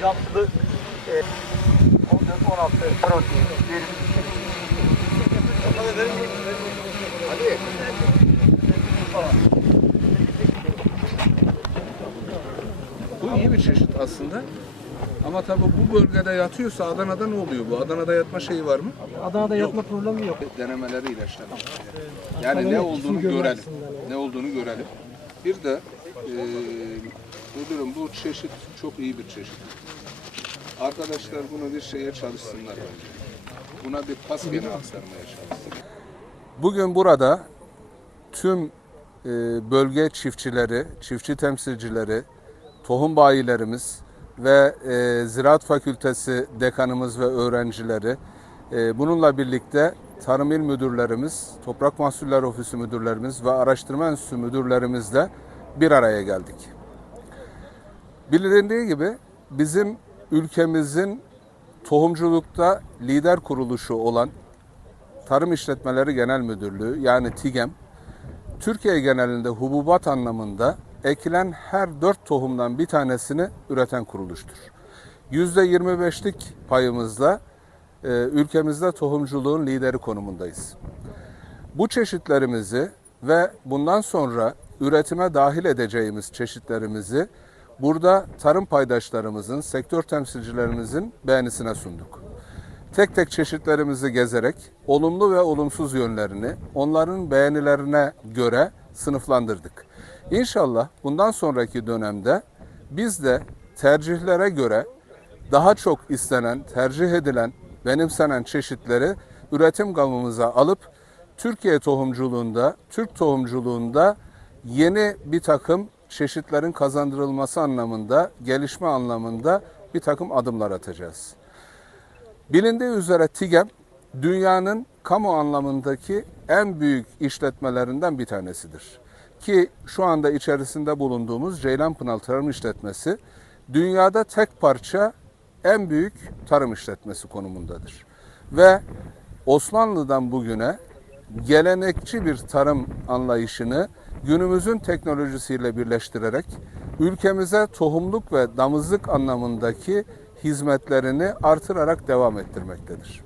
Canlılık, e, 14-16 protein, verim. Hadi. Bu iyi bir çeşit aslında. Ama tabii bu bölgede yatıyorsa Adana'da ne oluyor bu? Adana'da yatma şeyi var mı? Adana'da yatma problemi yok. Denemeleri ilaçlamış. Yani ne olduğunu görelim. Ne olduğunu görelim. Bir de eee müdürüm bu çeşit çok iyi bir çeşit. Arkadaşlar bunu bir şeye çalışsınlar bence. Buna bir pas gene aktarmaya çalışsınlar. Bugün burada tüm e, bölge çiftçileri, çiftçi temsilcileri, tohum bayilerimiz ve e, Ziraat Fakültesi dekanımız ve öğrencileri e, bununla birlikte Tarım İl Müdürlerimiz, Toprak Mahsulleri Ofisi Müdürlerimiz ve Araştırma Enstitüsü Müdürlerimizle bir araya geldik. Bilindiği gibi bizim ülkemizin tohumculukta lider kuruluşu olan Tarım İşletmeleri Genel Müdürlüğü yani TİGEM, Türkiye genelinde hububat anlamında ekilen her dört tohumdan bir tanesini üreten kuruluştur. %25'lik payımızla e, ülkemizde tohumculuğun lideri konumundayız. Bu çeşitlerimizi ve bundan sonra üretime dahil edeceğimiz çeşitlerimizi burada tarım paydaşlarımızın, sektör temsilcilerimizin beğenisine sunduk. Tek tek çeşitlerimizi gezerek olumlu ve olumsuz yönlerini onların beğenilerine göre sınıflandırdık. İnşallah bundan sonraki dönemde biz de tercihlere göre daha çok istenen, tercih edilen, benimsenen çeşitleri üretim gamımıza alıp Türkiye tohumculuğunda, Türk tohumculuğunda yeni bir takım çeşitlerin kazandırılması anlamında, gelişme anlamında bir takım adımlar atacağız. Bilindiği üzere TİGEM dünyanın kamu anlamındaki en büyük işletmelerinden bir tanesidir. Ki şu anda içerisinde bulunduğumuz Ceylanpınar Tarım İşletmesi dünyada tek parça en büyük tarım işletmesi konumundadır. Ve Osmanlı'dan bugüne gelenekçi bir tarım anlayışını günümüzün teknolojisiyle birleştirerek ülkemize tohumluk ve damızlık anlamındaki hizmetlerini artırarak devam ettirmektedir.